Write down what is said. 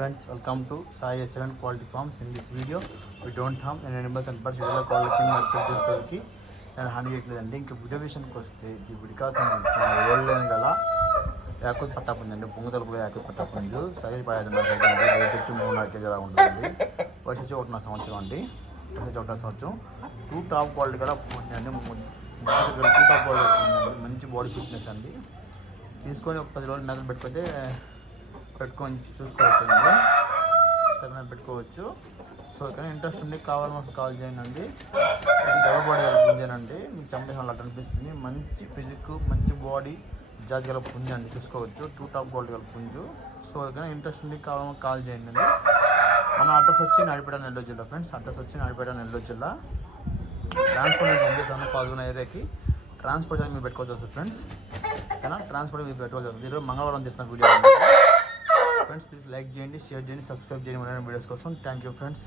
Friends, welcome to Sai S7 Quality Farms. In this video, we don't harm any animals and birds. Video quality market and honey చేయట్లేదండి. ఇంకా video విషయానికి వస్తే ఈ విడికాల్సిన old గల యాకుత్ పట్టాపుందండి. పొంగుదల కూడా Yakut పట్టాపుంజు size 15 rate వచ్చి 3.5 KG అలా ఉంటుంది. వయసు వచ్చి 1 సంవత్సరం అండి. వయసు వచ్చి 1 సంవత్సరం. 2 టాప్ క్వాలిటీ గల అండి. 2 టాప్ క్వాలిటీ మంచి బాడీ ఫిట్నెస్ అండి. తీసుకొని ఒక 10 రోజులు మేకలు పెట్టుకొని చూసుకోవచ్చండి. సరైన పెట్టుకోవచ్చు. సో ఇక్కడ ఇంట్రెస్ట్ ఉంది కావాలని కాల్ చేయండి. డబల్ బాడీ గల పుంజేనండి. మీకు చంపేసిన అలా కనిపిస్తుంది. మంచి ఫిజిక్, మంచి బాడీ, జాతి గల పుంజు అండి. చూసుకోవచ్చు. 2 టాప్ క్వాలిటీ గల పుంజు. సో ఇక్కడ ఇంట్రెస్ట్ ఉంది కావాలని కాల్ చేయండి. మన అడ్రస్ వచ్చి నాయుడుపేట నెల్లూరు జిల్లా. ఫ్రెండ్స్, అడ్రస్ వచ్చి నాయుడుపేట నెల్లూరు జిల్లా. ట్రాన్స్పోర్ట్ పంపిస్తాను పాల్గొన్న ఏరియాకి. ట్రాన్స్పోర్ట్ మీరు పెట్టుకోవచ్చు వస్తుంది ఫ్రెండ్స్. ఓకేనా? ట్రాన్స్పోర్ట్ మీరు పెట్టుకోవచ్చు వస్తుంది. ఈరోజు మంగళవారం చేసిన వీడియో. ఫ్రెండ్స్, ప్లీజ్ లైక్ చేయండి, షేర్ చేయండి, సబ్స్క్రైబ్ చేయండి మన వీడియోస్ కోసం. Thank you friends.